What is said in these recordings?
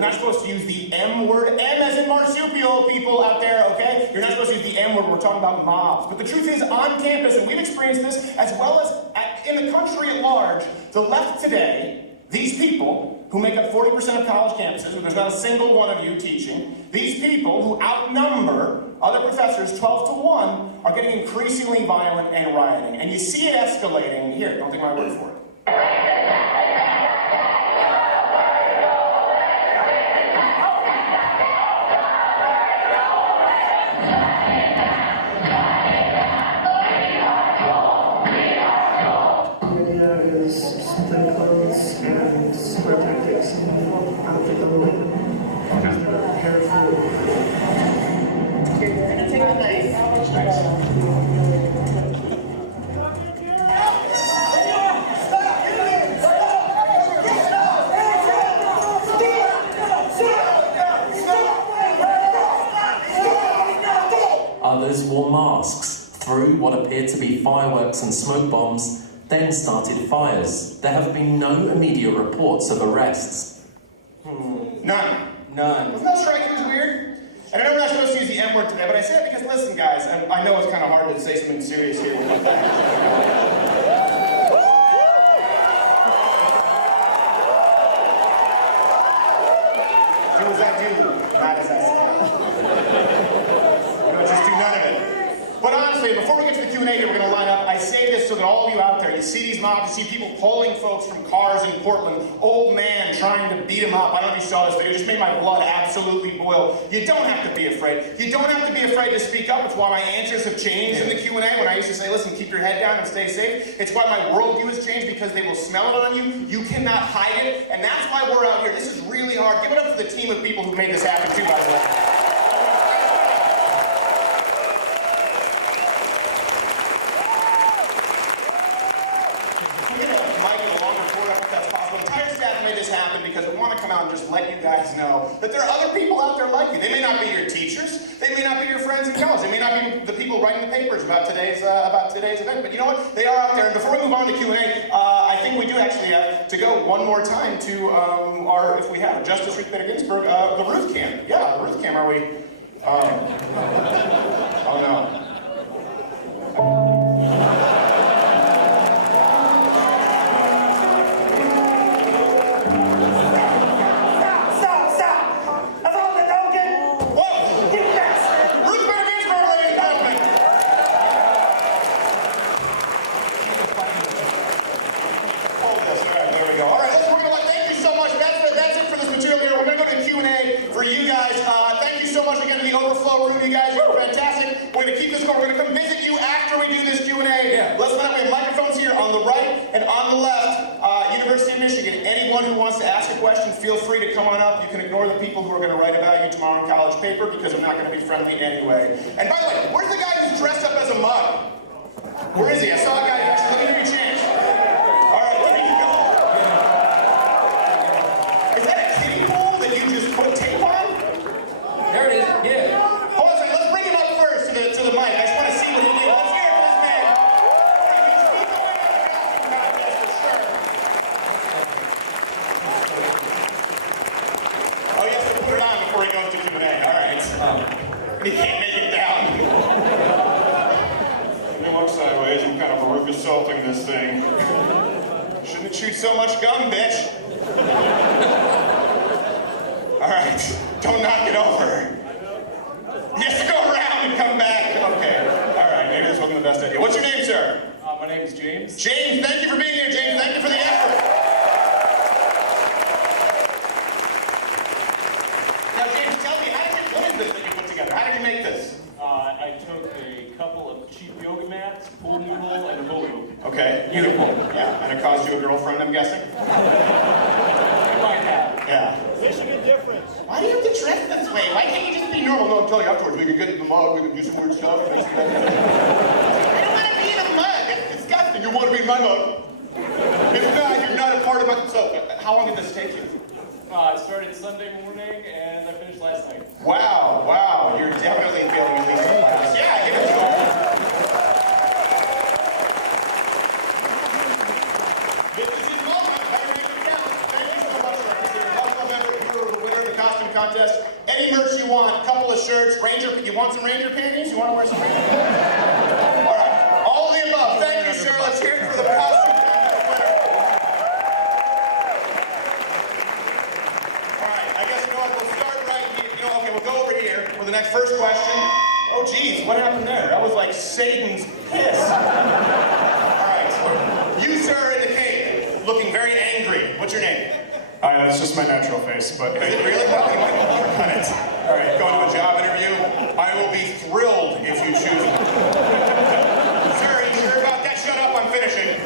We're not supposed to use the M word. M as in marsupial, people out there, okay? You're not supposed to use the M word when we're talking about mobs. But the truth is, on campus, and we've experienced this as well as in the country at large, the left today, these people who make up 40% of college campuses, where there's not a single one of you teaching, these people who outnumber other professors 12 to 1 are getting increasingly violent and rioting. And you see it escalating. Here, don't take my word for it. Others wore masks, threw what appeared to be fireworks and smoke bombs, then started fires. There have been no immediate reports of arrests. None. Doesn't that strike you as weird? And I know we're not supposed to use the M word today, but I say it because, listen, guys, I know it's kind of hard to say something serious here with my back. Do as I do, not as I say. Just do none of it. But honestly, before we get to the Q&A here, we're going to line up. I say this so that all of you out there, you see these mobs, you see people pulling folks from cars in Portland, old man trying to beat him up. I don't know if you saw this video, it just made my blood absolutely boil. You don't have to be afraid. You don't have to be afraid to speak up. It's why my answers have changed in the Q&A when I used to say, listen, keep your head down and stay safe. It's why my worldview has changed because they will smell it on you. You cannot hide it. And that's why we're out here. This is really hard. Give it up for the team of people who made this happen too, by the way. Because we want to come out and just let you guys know that there are other people out there like you. They may not be your teachers. They may not be your friends in college. They may not be the people writing the papers about today's event. But you know what? They are out there. And before we move on to Q&A, I think we do actually have to go one more time to our, if we have, Justice Ruth Bader Ginsburg, the Ruth Cam. Yeah, the Ruth Cam. Are we? Oh no. For you guys, thank you so much again to the overflow room. You guys are fantastic. We're going to keep this going. We're going to come visit you after we do this Q&A. Yeah. Let's let we have microphones here on the right and on the left. University of Michigan. Anyone who wants to ask a question, feel free to come on up. You can ignore the people who are going to write about you tomorrow in college paper because I'm not going to be friendly anyway. And by the way, where's the guy who's dressed up as a mug? Where is he? I saw a guy actually. Let me give you a chance. All right, let me go. Is that a kiddie pool that you just put tape on? There it is, yeah. Hold on a second, let's bring him up first to the mic. I just want to see what he did. Let's hear it for this man. He's the winner of the for sure. Oh, he has to put it on before he goes to Q&A. All right. And he can't make it down. Let me look sideways. I'm kind of assaulting this thing. Shouldn't shoot so much gum, bitch. All right. Don't knock it over. You have to go around and come back. Okay. All right. Maybe this wasn't the best idea. What's your name, sir? My name is James. James, thank you for being here, James. Thank you for the effort. Now, James, tell me, what is this that you put together? How did you make this? I took a couple of cheap yoga mats, pool noodle, and a hula. Okay. Beautiful. Yeah. And it caused you a girlfriend, I'm guessing? You might have. Yeah. Michigan difference. Why do you have to dress this way? Why can't you just be normal? No, I'm telling you afterwards. We can get in the mug, we can do some weird stuff. I don't want to be in a mug. That's disgusting. You want to be in my mug? If not, you're not a part of my... So, how long did this take you? I started Sunday morning, and I finished last night. Wow, wow. You're definitely failing at least in class. Yeah, give it to him. This is his moment. Better make it count. Thank you so much for answering. Welcome, member. You are the winner of the contest. Any merch you want, a couple of shirts, Ranger, you want some Ranger panties? You want to wear some Ranger panties? All right, all of the above. Thank you, sir. Let's hear it for the costume winner. All right, I guess, you know what, we'll start right here. You know, okay, we'll go over here with the next first question. Oh, geez, what happened there? That was like Satan's piss. All right, you, sir, in the cave, looking very angry. What's your name? That's just my natural face, but... Is it really? Well, you might want to work on it. All right, going to a job interview. I will be thrilled if you choose me. Sir, are you sure about that? Shut up, I'm finishing.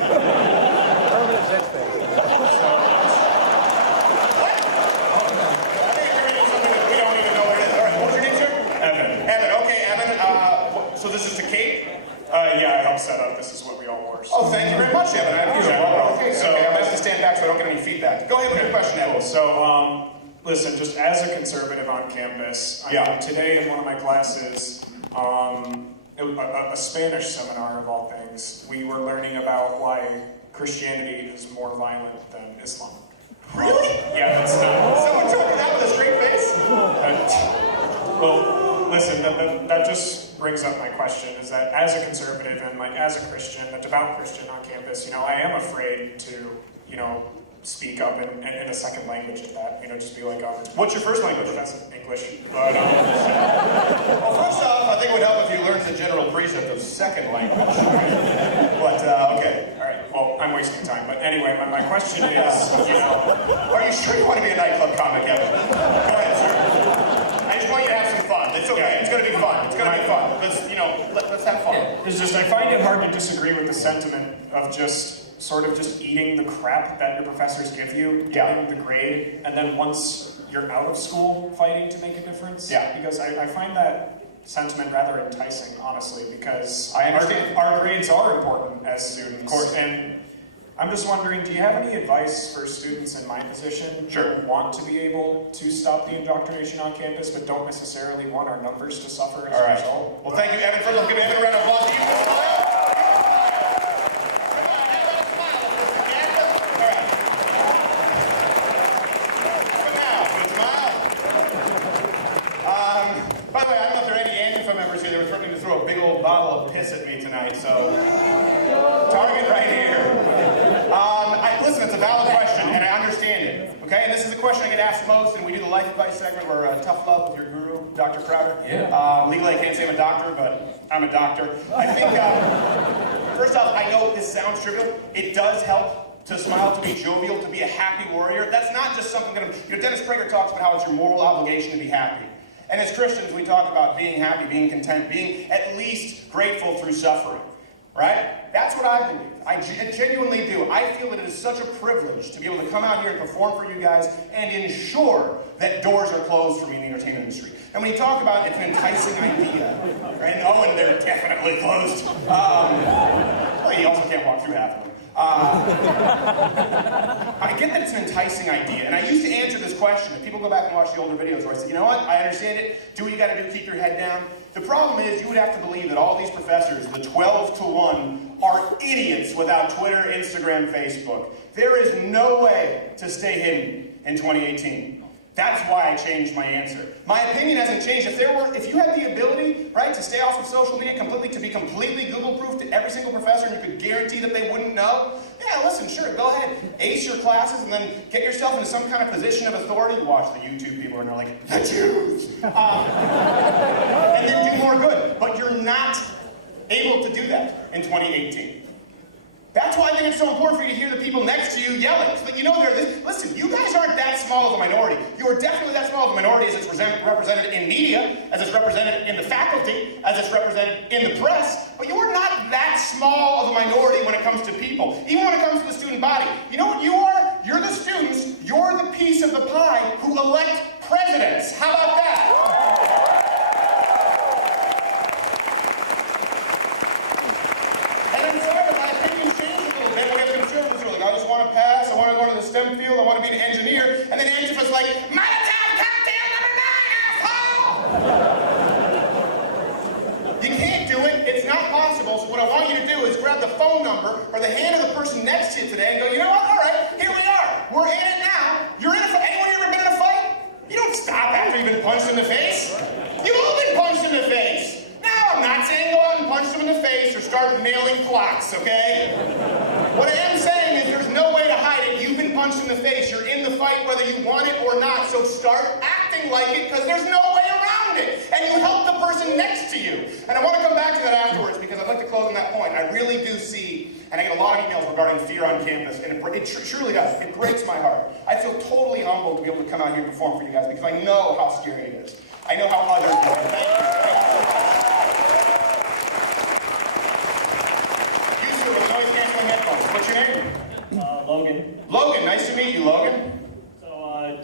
What? I think you're into something that we don't even know what it is. All right, what's your name, sir? Evan. Evan, okay, Evan. So this is to Kate? Yeah, I helped set up. This is what we all wore. So. Oh, thank you very much, Evan. I appreciate it. Okay, so I'm going to have to stand back so I don't get any feedback. Go ahead with your question, Evan. So, listen, just as a conservative on campus, today in one of my classes, a Spanish seminar of all things, we were learning about why Christianity is more violent than Islam. Really? Yeah, that's not... Someone told me that with a straight face? Well, listen, that just brings up my question, is that as a conservative and like as a Christian, a devout Christian on campus, you know, I am afraid to, you know, speak up in a second language at that, you know, just be like, what's your first language? That's English. But, well, first off, I think it would help if you learned the general precept of second language. But, okay. All right, well, I'm wasting time. But anyway, my question is, you know... Are you sure you want to be a nightclub comic, Evan? Go ahead, sir. I just want you to have some fun. It's okay. It's going to be fun. It's going to be fun. Let's, you know, let's have fun. It's just, I find it hard to disagree with the sentiment of just sort of just eating the crap that your professors give you, getting the grade, and then once you're out of school, fighting to make a difference. Yeah. Because I find that sentiment rather enticing, honestly, because I understand. our grades are important as students. Of course. And I'm just wondering, do you have any advice for students in my position Sure. who want to be able to stop the indoctrination on campus, but don't necessarily want our numbers to suffer as a result? Well, thank you, Evan. First, let's give Evan a round of applause. You can smile. By the way, I don't know if there are any Antifa members here that were threatening to throw a big old bottle of piss at me tonight, so target right here. Listen, it's a valid question, and I understand it, okay? And this is a question I get asked most, and we do the life advice segment where tough love with your guru, Dr. Crowder. Yeah. Legally, I can't say I'm a doctor, but I'm a doctor. I think, first off, I know this sounds trivial. It does help to smile, to be jovial, to be a happy warrior. That's not just something that, you know, Dennis Prager talks about how it's your moral obligation to be happy. And as Christians, we talk about being happy, being content, being at least grateful through suffering, right? That's what I believe. I genuinely do. I feel that it is such a privilege to be able to come out here and perform for you guys and ensure that doors are closed for me in the entertainment industry. And when you talk about it's an enticing idea, right? And Owen, they're definitely closed. Well, you also can't walk through half of them. I get that it's an enticing idea, and I used to answer this question. If people go back and watch the older videos where I said, you know what, I understand it, do what you gotta do, keep your head down. The problem is, you would have to believe that all these professors, the 12-to-1, are idiots without Twitter, Instagram, Facebook. There is no way to stay hidden in 2018. That's why I changed my answer. My opinion hasn't changed. If you had the ability, right, to stay off of social media completely, to be completely Google-proof to every single professor, and you could guarantee that they wouldn't know, yeah, listen, sure, go ahead, ace your classes, and then get yourself into some kind of position of authority. Watch the YouTube people, and they're like, the Jews! And then do more good. But you're not able to do that in 2018. That's why I think it's so important for you to hear the people next to you yelling. So that you know listen, you guys aren't that small of a minority. You are definitely that small of a minority as it's represented in media, as it's represented in the faculty, as it's represented in the press, but you are not that small of a minority when it comes to people. Even when it comes to the student body. You know what you are? You're the students, you're the piece of the pie who elect presidents. How about that? I just want to pass, I want to go to the STEM field, I want to be an engineer, and then Antifa's like, Molotov cocktail number 9, asshole! You can't do it, it's not possible, so what I want you to do is grab the phone number or the hand of the person next to you today and go, you know what, all right, here we are, we're in it now, you're in a fight, anyone ever been in a fight? You don't stop after Have you been punched in the face? You've all been punched in the face. Now, I'm not saying go out and punch them in the face or start nailing plaques, okay? What I am saying is there's no way to hide it. You've been punched in the face. You're in the fight whether you want it or not, so start acting like it because there's no way around it. And you help the person next to you. And I want to come back to that afterwards because I'd like to close on that point. I really do see, and I get a lot of emails regarding fear on campus, and it truly does. It breaks my heart. I feel totally humbled to be able to come out here and perform for you guys because I know how scary it is. I know how others do it. Thank you. You, sir, with noise canceling headphones. What's your name? Logan. Logan, nice to meet you, Logan. So, I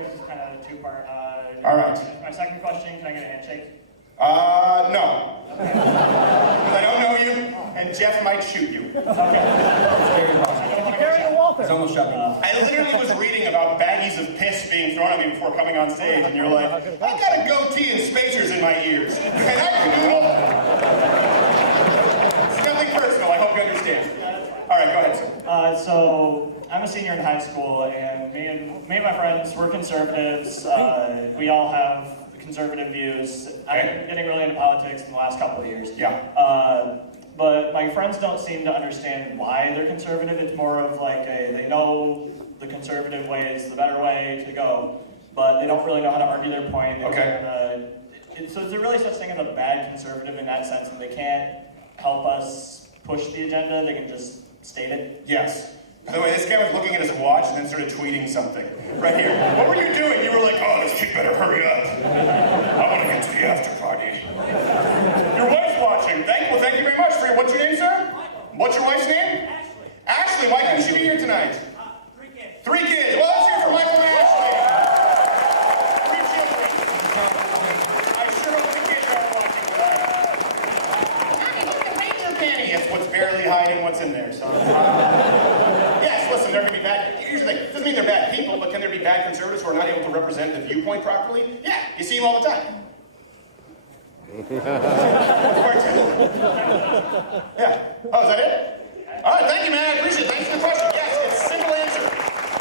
just kind of two-part. All right. My second question, can I get a handshake? No. Because I don't know you, and Jeff might shoot you. He's almost shot me. I literally was reading about baggies of piss being thrown at me before coming on stage, and you're like, I got a goatee and spacers in my ears, and I can doodle. It's nothing personal, I hope you understand. All right, go ahead, sir. So, I'm a senior in high school, and me and my friends, we're conservatives. We all have conservative views. I've been getting really into politics in the last couple of years. Yeah. But my friends don't seem to understand why they're conservative. It's more of like they know the conservative way is the better way to go, but they don't really know how to argue their point. Okay. So is there really such thing as a bad conservative in that sense, and they can't help us push the agenda? They can just state it? Yes. By the way, this guy was looking at his watch and then started tweeting something. Right here. What were you doing? You were like, oh, this kid better hurry up. I want to get to the after party. Your wife's watching. Thank you very much for your, what's your name, sir? What's your wife's name? Ashley. Why couldn't she be here tonight? 3 kids. 3 kids. Well, let's hear it for Michael and Ashley. 3 children. I sure hope the kids are watching tonight. Honey, look at the major panty. It's what's barely hiding what's in there. So, yes, listen, they're going to be bad. Here's the thing. It doesn't mean they're bad people, but can there be bad conservatives who are not able to represent the viewpoint properly? Yeah, you see them all the time. Yeah. Oh, is that it? All right, thank you, man. I appreciate it. Thanks for the question. Yes, it's a simple answer.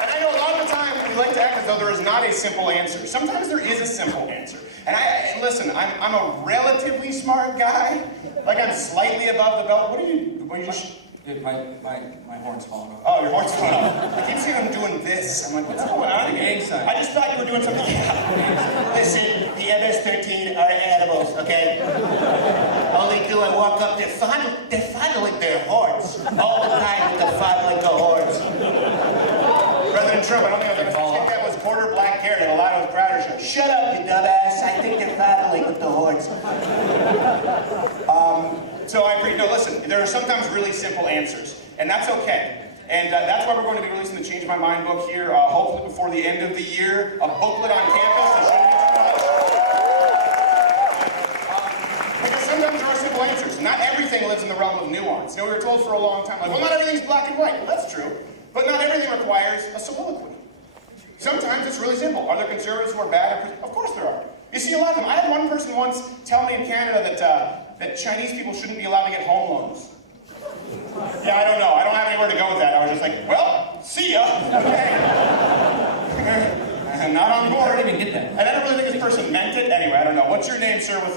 And I know a lot of the time we like to act as though there is not a simple answer. Sometimes there is a simple answer. And listen, I'm a relatively smart guy. Like I'm slightly above the belt. What are you just... My horn's falling off. Oh, your horn's falling off. I keep seeing them doing this. I'm like, what's going on here? I just thought you were doing something. Listen, the MS-13 are animals, okay? Only till I walk up, they're fondling their horns. All the time with the fondling the horns. President Trump, I don't think that was quarter black hair and a lot of Crowder show. Shut up, you dumbass. I think they're fondling with the horns. So I agree. No, listen, there are sometimes really simple answers, and that's okay. And that's why we're going to be releasing the Change My Mind book here, hopefully before the end of the year. A booklet on campus. I shouldn't be too much. Because sometimes there are simple answers. Not everything lives in the realm of nuance. You know, we were told for a long time, like, well, not everything's black and white. Well, that's true. But not everything requires a soliloquy. Sometimes it's really simple. Are there conservatives who are bad? Of course there are. You see a lot of them. I had one person once tell me in Canada that Chinese people shouldn't be allowed to get home loans. Yeah, I don't know. I don't have anywhere to go with that. I was just like, well, see ya. Okay. Not on board. I didn't even get that. And I don't really think this person meant it. Anyway, I don't know. What's your name, sir? What's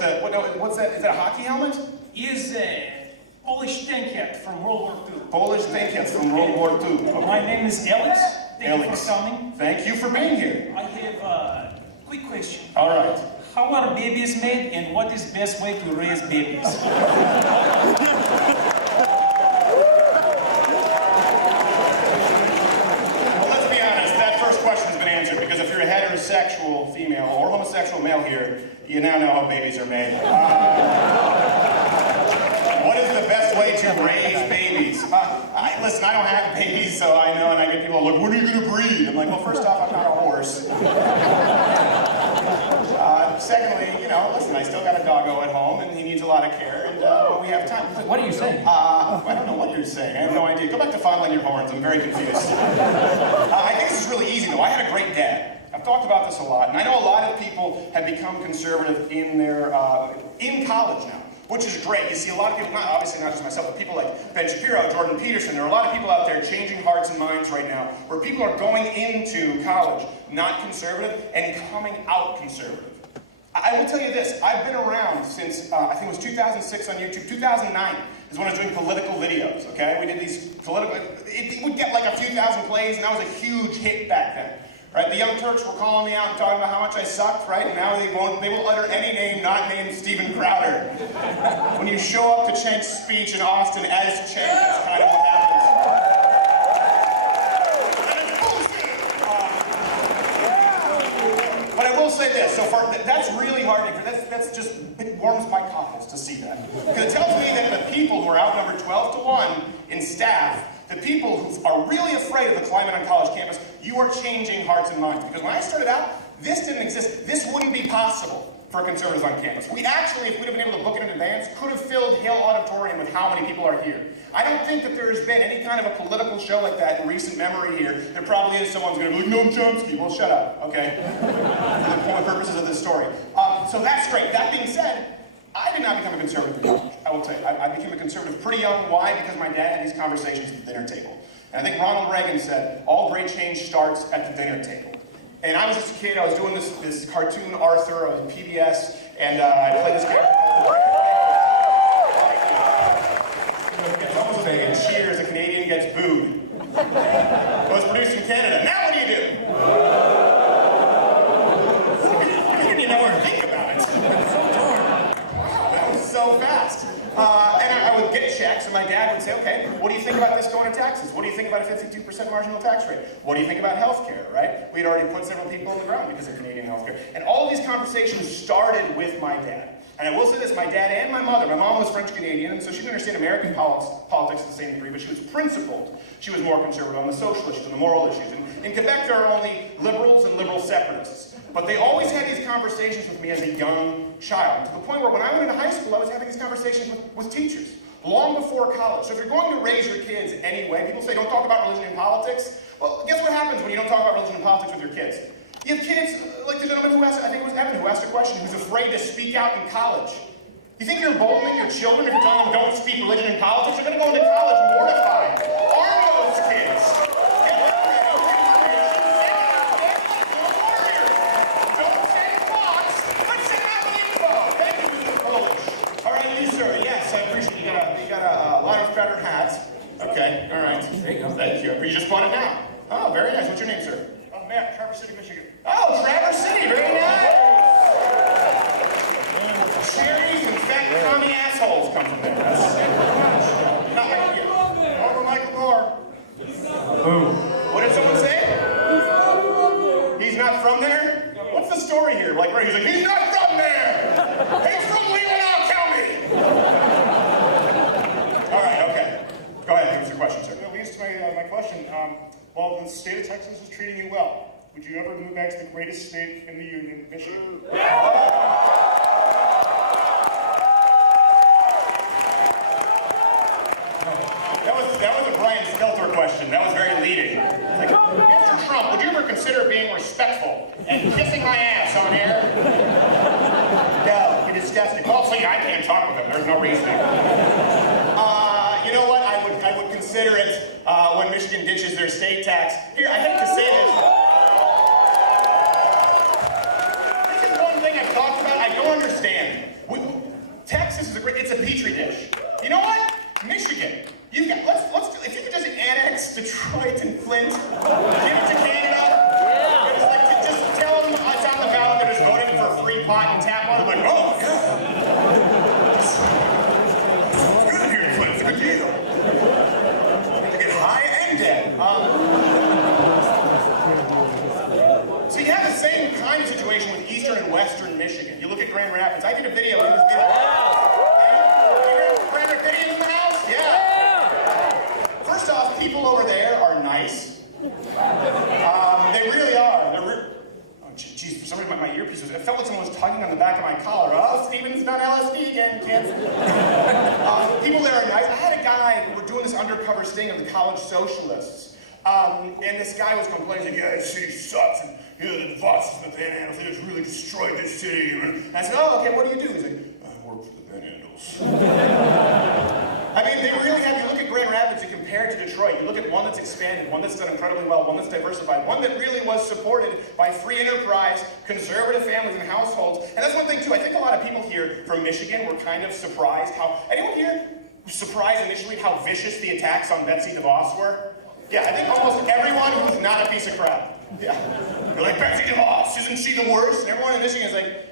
that? Is that a hockey helmet? Is a Polish tankhead from World War II. Polish tankheads from World War II. Okay. My name is Alex. Thank you for coming. Thank you for being here. I have a quick question. All right. How are babies made, and what is best way to raise babies? Because if you're a heterosexual female or homosexual male here, you now know how babies are made. What is the best way to raise babies? Listen, I don't have babies, so I know, and I get people like, when are you going to breed? I'm like, well, first off, I'm not a horse. Secondly, you know, listen, I still got a doggo at home, and he needs a lot of care, and we have time. What are you saying? I don't know what you're saying. I have no idea. Go back to fondling your horns. I'm very confused. I think this is really easy, though. I had a great dad. I've talked about this a lot, and I know a lot of people have become conservative in their in college now. which is great. You see a lot of people, obviously not just myself, but people like Ben Shapiro, Jordan Peterson. There are a lot of people out there changing hearts and minds right now, where people are going into college not conservative and coming out conservative. I will tell you this, I've been around since, I think it was 2006 on YouTube. 2009 is when I was doing political videos, okay? We did these political, it would get like a few thousand plays, and that was a huge hit back then. Right? The Young Turks were calling me out and talking about how much I sucked, right? And now they will utter any name not named Steven Crowder. When you show up to Cenk's speech in Austin as Cenk, that's kind of what happens. But I will say this, so far, that's really hard to, that's just, it warms my cockles to see that. Because it tells me that the people who are outnumbered 12-1 in staff, the people who are really afraid of the climate on college campus, you are changing hearts and minds. Because when I started out, this didn't exist. This wouldn't be possible for conservatives on campus. We actually, if we'd have been able to book it in advance, could have filled Hill Auditorium with how many people are here. I don't think that there has been any kind of a political show like that in recent memory here. There probably is someone's going to be like, no, Chomsky. Well, shut up, okay? For the purposes of this story. So that's great. That being said, I did not become a conservative in college, I will tell you. I became a conservative pretty young. Why? Because my dad had these conversations at the dinner table. And I think Ronald Reagan said, all great change starts at the dinner table. And I was just a kid, I was doing this cartoon Arthur, I was in PBS, and I played this character called It's almost like in Cheers, a Canadian gets booed. It was produced in Canada. Now what do you do? You didn't even know where to think about it. Wow, that was so fast. And I would get checks, and my dad would say, okay, what do you think about this going to taxes? What do you think about a 52% marginal tax rate? What do you think about health care, right? We'd already put several people on the ground because of Canadian health care. And all of these conversations started with my dad. And I will say this, my dad and my mother, my mom was French-Canadian, and so she didn't understand American politics to the same degree, but she was principled. She was more conservative on the social issues and the moral issues. And in Quebec, there are only liberals and liberal separatists. But they always had these conversations with me as a young child, to the point where when I went into high school, I was having these conversations with teachers, long before college. So if you're going to raise your kids anyway, people say don't talk about religion and politics. Well, guess what happens when you don't talk about religion and politics with your kids? You have kids, like the gentleman who asked, I think it was Evan, who asked a question, who's afraid to speak out in college. You think you're emboldening your children if you're telling them don't speak religion and politics? They're going to go into college mortified. Arm those kids. Get them ready. Don't say Fox, but say info. Thank you, Mr. Polish. All right, you, sir. Yes, I appreciate you. You got a lot of better hats. Okay, all right. There you go. Thank you. You just bought it now. Oh, very nice. What's your name, sir? Matt, Traverse City, Michigan. Oh, Traverse City, very nice. Cherries and fat commie assholes come from there. Not like you. Over Michael Moore. Boom. What did someone say? He's not from there? What's the story here? Like, he's like, he's not from there. He's from Leelanau County. All right, okay. Go ahead, give us your question, sir. That leads to my question. While the state of Texas is treating you well, would you ever move back to the greatest state in the union, Michigan? That was a Brian Stelter question. That was very leading. Like, Mr. Trump, would you ever consider being respectful and kissing my ass on air? No, you're disgusting. Well, see, I can't talk with him. There's no reason. You know what? I would consider it when Michigan ditches their state tax. Here, I hate to say this. This is one thing I've talked about. I don't understand. Texas is it's a petri dish. You know what? Michigan. Let's if you could just annex Detroit and Flint, give it to Canada. Yeah. Just tell them it's on the ballot that is voting for free pot and tap water. Like, oh yeah. It's good in here in Flint. It's a good deal. You get high and dead. So you have the same kind of situation with eastern and western Michigan. You look at Grand Rapids. I did a video. Grand Rapids in the house? Yeah. First off, people over there are nice. They really are. Oh, jeez, for some reason my earpiece was... It felt like someone was tugging on the back of my collar. Oh, Steven's done LSD again, kids. People there are nice. I had a guy, we're doing this undercover sting of the college socialists. And this guy was complaining, yeah, this city sucks. And the bosses of the Panhandle, they just really destroyed this city. And I said, oh, okay, what do you do? He's like, I work for the Panhandle schools. I mean, they really have, you look at Grand Rapids and compare it to Detroit, you look at one that's expanded, one that's done incredibly well, one that's diversified, one that really was supported by free enterprise, conservative families and households. And that's one thing too, I think a lot of people here from Michigan were kind of surprised how, anyone here surprised initially how vicious the attacks on Betsy DeVos were? Yeah, I think almost everyone who's not a piece of crap. Yeah. They're like, Betsy DeVos, isn't she the worst? And everyone in Michigan is like,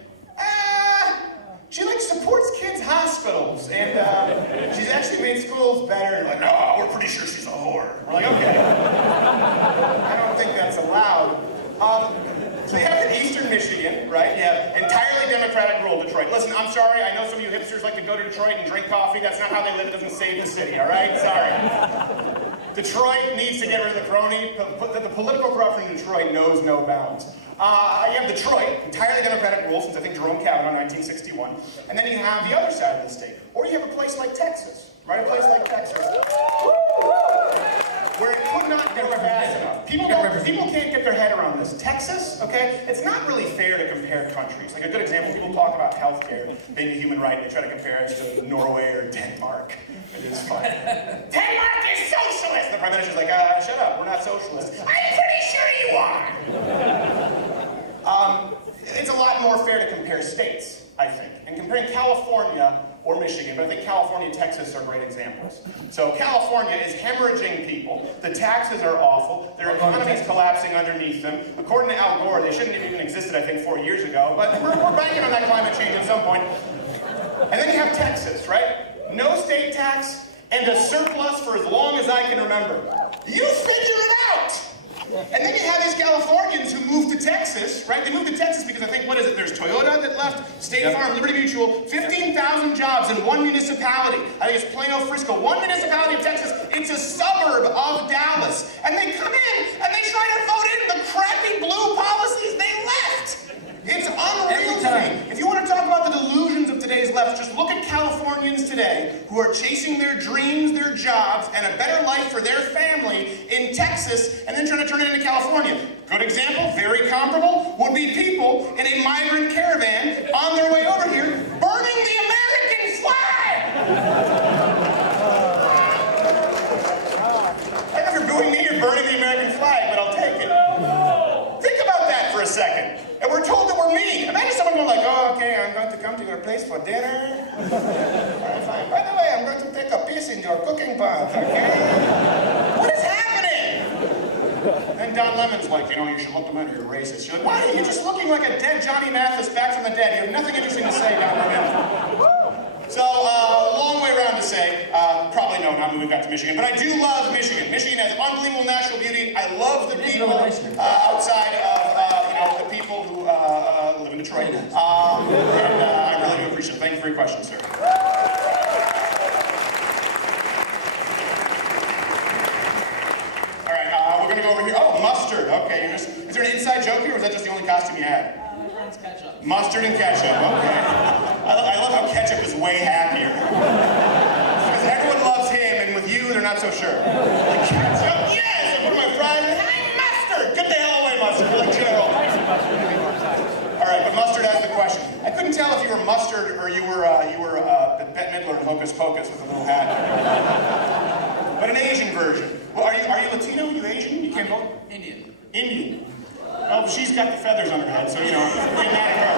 she like supports kids' hospitals, and she's actually made schools better. Like, no, we're pretty sure she's a whore. We're like, okay. I don't think that's allowed. So you have Eastern Michigan, right? You have entirely Democratic rule Detroit. Listen, I'm sorry, I know some of you hipsters like to go to Detroit and drink coffee. That's not how they live. It doesn't save the city, all right? Sorry. Detroit needs to get rid of the crony. The political corruption in Detroit knows no bounds. You have Detroit, entirely Democratic rule since I think Jerome Kavanaugh in 1961. And then you have the other side of the state. Or you have a place like Texas, right? A place like Texas. Where it could not get fast enough. People can't get their head around this. Texas, okay, it's not really fair to compare countries. Like a good example, people talk about healthcare being a human right, and they try to compare it to Norway or Denmark. It is fun. Denmark is socialist! The Prime Minister's like, shut up, we're not socialists. I'm pretty sure you are! It's a lot more fair to compare states, I think. And comparing California or Michigan, but I think California and Texas are great examples. So California is hemorrhaging people, the taxes are awful, their economy is collapsing underneath them. According to Al Gore, they shouldn't have even existed, I think, 4 years ago, but we're banking on that climate change at some point. And then you have Texas, right? No state tax and a surplus for as long as I can remember. You figure it out! And then you have these Californians who moved to Texas, right? They moved to Texas because I think, what is it? There's Toyota that left, State Farm, Liberty Mutual, 15,000 jobs in one municipality. I think it's Plano, Frisco. One municipality of Texas, it's a suburb of Dallas. And they come in and they try to vote in the crappy blue policies they left. It's unreal to me. If you want to talk about the delusions of today's left, just look at Californians today who are chasing their dreams, their jobs, and a better life for their family in Texas, and then trying to turn it into California. Good example, very comparable, would be people in a migrant caravan on their way over here burning the American flag! I don't know if you're booing me or burning the American flag, but I'll take it. Think about that for a second. And we're told that we're mean. Imagine someone going like, oh, okay, I'm going to come to your place for dinner. Fine. By the way, I'm going to take a piss in your cooking pot, okay? What is happening? And Don Lemon's like, you know, you should look them under, you're racist. You're like, why are you just looking like a dead Johnny Mathis back from the dead? You have nothing interesting to say, Don Lemon. So, long way around to say, probably no, not moving back to Michigan, but I do love Michigan. Michigan has unbelievable natural beauty. I love the people outside of, the people who live in Detroit. And I really do appreciate it. Thank you for your question, sir. All right, we're going to go over here. Oh, mustard. Okay, is there an inside joke here, or was that just the only costume you had? Ketchup. Mustard and ketchup, okay. I love how ketchup is way happier. Because everyone loves him, and with you, they're not so sure. Like, ketchup, yes! I put my fries in. Hey, mustard! Get the hell away, mustard. You're like Gerald. All right, but mustard asked the question. I couldn't tell if you were mustard or you were Bette Midler in Hocus Pocus with a little hat. But an Asian version. Well, are you Latino? Are you Asian? You can't vote? Indian. Oh, she's got the feathers on her head, so, you know, get mad at her.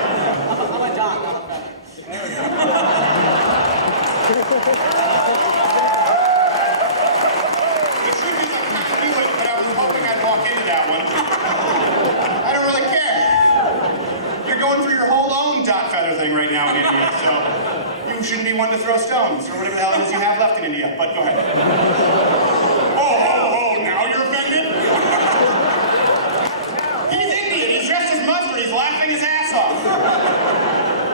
I'm a dog, not a feather. The truth is, I kind of knew it, but I was hoping I'd walk into that one. I don't really care. You're going through your whole own dot feather thing right now in India, so you shouldn't be one to throw stones, or whatever the hell it is you have left in India, but go ahead. Oh, now you're offended? He's Indian, he's dressed as mustard, he's laughing his ass off.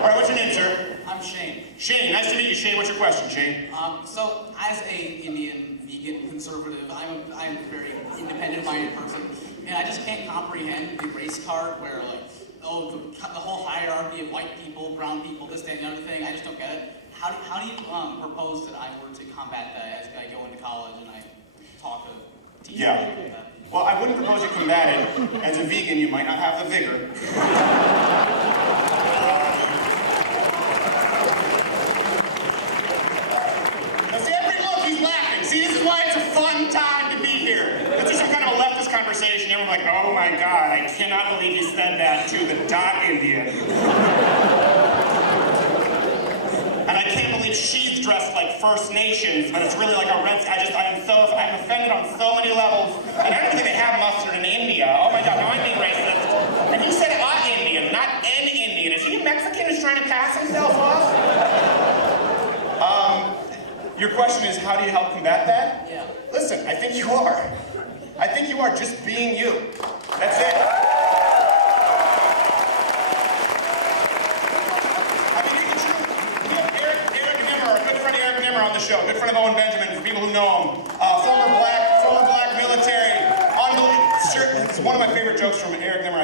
All right, what's your name, sir? I'm Shane. Shane, nice to meet you, Shane. What's your question, Shane? So as a Indian, vegan, conservative, I'm a very independent-minded person, and I just can't comprehend the race card where, like, oh, the whole hierarchy of white people, brown people, this, that, and the other thing. I just don't get it. How do you propose that I were to combat that as I go into college and I talk to teachers? Yeah. Well, I wouldn't propose you combat it. As a vegan, you might not have the vigor. dressed like First Nations, but it's really like a red. I'm offended on so many levels. And I don't think they have mustard in India. Oh my God, now I'm being racist. And he said Indian, not an Indian. Is he a Mexican who's trying to pass himself off? Your question is, how do you help combat that? Yeah. Listen, I think you are. I think you are just being you. That's it. I mean, you can choose. We have Eric Nimmer, a good friend of Eric Nimmer on the show, a good friend of Owen Benjamin, for people who know him. Former black military. It's one of my favorite jokes from Eric Nimmer.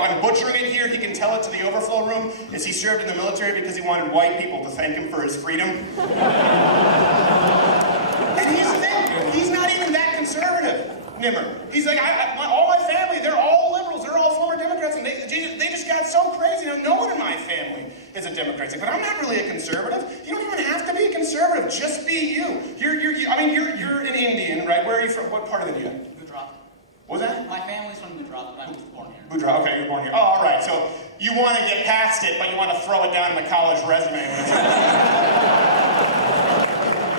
I'm butchering it here. He can tell it to the overflow room. Is he served in the military because he wanted white people to thank him for his freedom? And here's the thing. He's not even that conservative, Nimmer. He's like, all my family, they're all liberals. They're all former Democrats, and they just got so crazy. No one in my family is a Democrat. But I'm not really a conservative. You don't even have to be a conservative. Just be you. You're an Indian, right? Where are you from? What part of India? Gujarat. What was that? My family's from Gujarat, but I was born here. Gujarat, okay, you were born here. Oh, all right, so you want to get past it, but you want to throw it down in the college resume.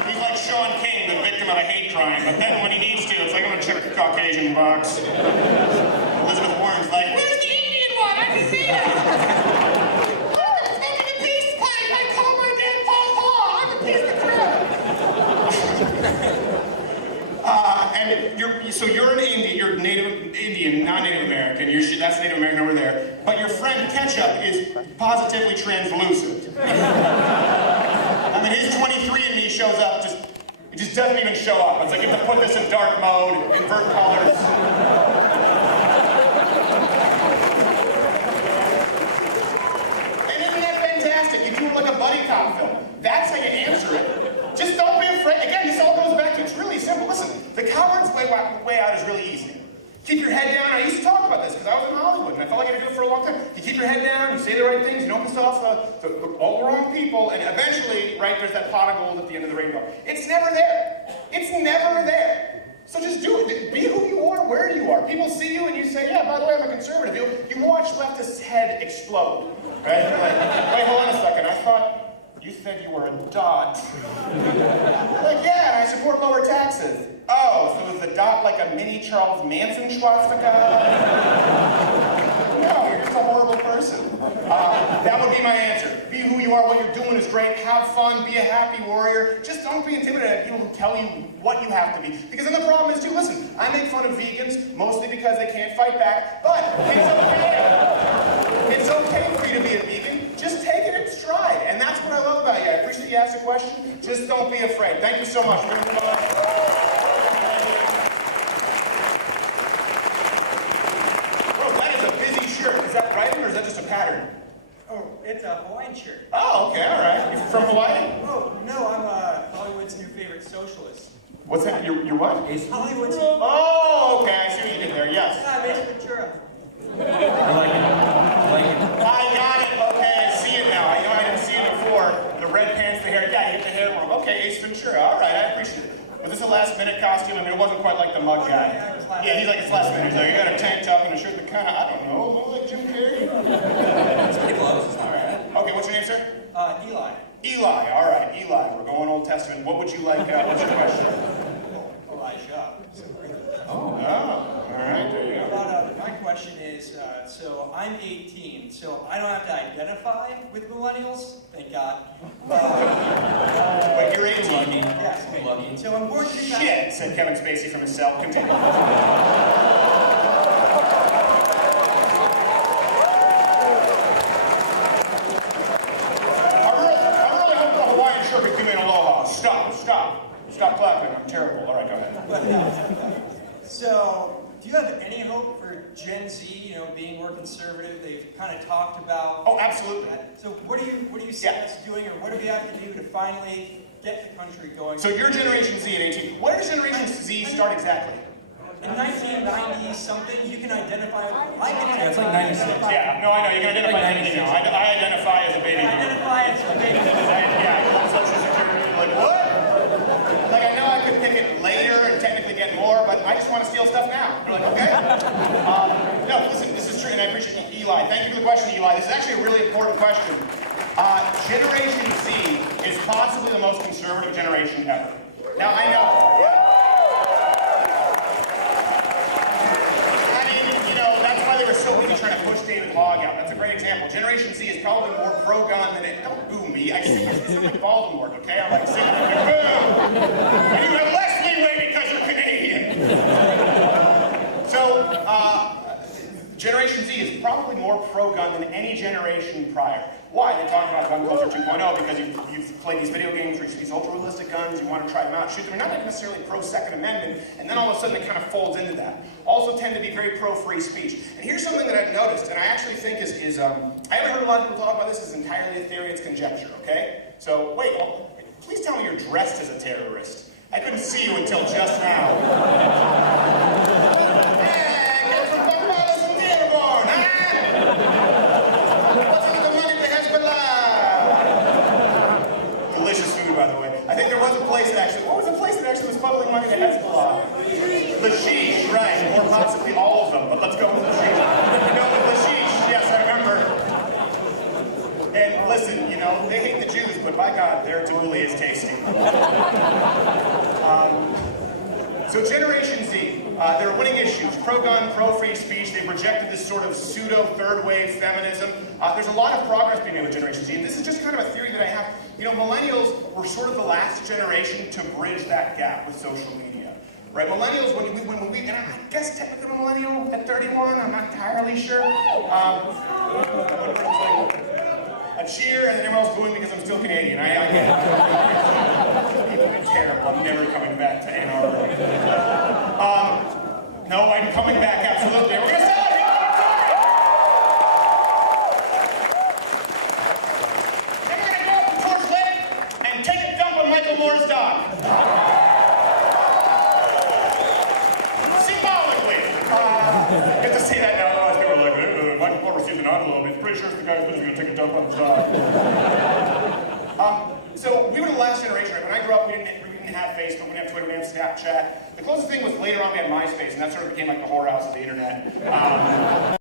He's like Sean King, the victim of a hate crime, but then when he needs to, it's like, I'm going to check the Caucasian box. Elizabeth Warren's like, where's the Indian one? I didn't see it. I'm smoking a peace pipe. I call my dad Paw Paw. I'm a piece of crap. So you're an Indian, you're Native Indian, not Native American. That's Native American over there. But your friend Ketchup is positively translucent. I mean, his 23andMe shows up, it just doesn't even show up. It's like you have to put this in dark mode, invert colors. And isn't that fantastic? You do like a buddy cop film. That's how you answer it. Just don't be afraid. Again, this all goes back to, it's really simple. Listen, the coward's way out is really easy. Keep your head down. I used to talk about this because I was in Hollywood and I felt like I had to do it for a long time. You keep your head down, you say the right things, you don't piss off all the wrong people, and eventually, right, there's that pot of gold at the end of the rainbow. It's never there. It's never there. So just do it. Be who you are, where you are. People see you and you say, yeah, by the way, I'm a conservative. You watch leftists' head explode, right? You're like, wait, hold on a second. I thought you said you were a dot. Like, yeah, I support lower taxes. Oh, so is the dot like a mini Charles Manson swastika? No, you're just a horrible person. That would be my answer. Be who you are, what you're doing is great, have fun, be a happy warrior. Just don't be intimidated by people who tell you what you have to be. Because then the problem is too, listen, I make fun of vegans, mostly because they can't fight back, but it's okay. It's okay for you to be a vegan. Just take it in stride. And that's what I love about you. I appreciate you asked the question. Just don't be afraid. Thank you so much. We're gonna move on. Is that writing or is that just a pattern? Oh, it's a Hawaiian shirt. Oh, okay, all right. You're from Hawaii? Oh, no, I'm Hollywood's new favorite socialist. What's that? You're what? Hollywood's... Oh, okay, I see what you did there, yes. I'm Ace Ventura. I got it, okay, I see it now. I know I didn't see it before. The red pants, the hair, yeah, you get the hair wrong. Okay, Ace Ventura, all right, I appreciate it. Was this a last minute costume? I mean, it wasn't quite like the mug guy. Yeah, he's like, it's last minute. He's like, you got a tank top and a shirt that kind of, I don't know, looks like Jim Carrey. It's pretty close. It's not bad. Okay, what's your name, sir? Eli. Eli, all right, Eli. We're going Old Testament. What would you like, what's your question? Elijah. Oh, all right, there you go. But my question is, so I'm 18, so I don't have to identify with millennials, thank God. Wait, you're 18? Yes, I'm 18. So I'm born in 2000. Shit, said Kevin Spacey from his cell. Continue. I really hope the Hawaiian shirt could give me an aloha. Stop clapping. I'm terrible. All right, go ahead. So, do you have any hope for Gen Z, being more conservative? They've kind of talked about... Oh, absolutely. That. So what do you see us doing, or what do we have to do to finally get the country going? So you're Generation Z at 18. Where does Generation Z start exactly? In 1990 something, you can identify... It's like 96. Yeah, no, I know. You can identify as anything now. I identify as a baby. I identify as a baby. Yeah, you're on Social Security. You're like, what? Like, I know I could pick it later and technically get more, but I just want to steal stuff now. You're like, okay. No, listen, this is true, and I appreciate Eli. Thank you for the question, Eli. This is actually a really important question. Generation Z is possibly the most conservative generation ever. Now, I know, yeah. I mean, you know, that's why they were so busy trying to push David Hogg out. That's a great example. Generation Z is probably more pro-gun than it. Don't boo me. I sing it's like Voldemort, okay? I'm like singing like, boo! And you have less leeway because you're Canadian. So, Generation Z is probably more pro-gun than any generation prior. Why? They talk about gun culture 2.0 because you've played these video games where you see these ultra-realistic guns, you want to try them out, shoot them. You're not necessarily pro-Second Amendment, and then all of a sudden it kind of folds into that. Also tend to be very pro-free speech. And here's something that I've noticed, and I actually think I haven't heard a lot of people talk about this, it's entirely a theory, it's conjecture, okay? So, wait, well, please tell me you're dressed as a terrorist. I couldn't see you until just now. By the way. I think there was a place that actually, what was the place that actually was funneling money to Hezbollah? Lashish, right, or possibly all of them, but let's go with Lashish. You know, with Lashish, yes, I remember. And listen, you know, they hate the Jews, but by God, their tabbouleh is tasty. So Generation Z, they're winning issues, pro-gun, pro-free speech. They've rejected this sort of pseudo-third-wave feminism. There's a lot of progress being made with Generation Z, and this is just kind of a theory that I have. You know, millennials were sort of the last generation to bridge that gap with social media. Right? Millennials, when we and I guess technically I'm a millennial at 31, I'm not entirely sure. A cheer, and then everyone else booing because I'm still Canadian. I get it. People be terrible. I'm never coming back to Ann Arbor. No, I'm coming back, absolutely. We're gonna celebrate! Then we're gonna go up to Torch Lake and take a dump on Michael Moore's dog. Symbolically. You have to say that now, otherwise people are like, Michael Moore received an envelope. He's pretty sure it's the guy who's going to take a dump on his dog. So we were the last generation, right? When I grew up, we didn't have Facebook, we didn't have Twitter, we didn't have Snapchat. The closest thing was later on we had MySpace, and that sort of became like the whorehouse of the internet.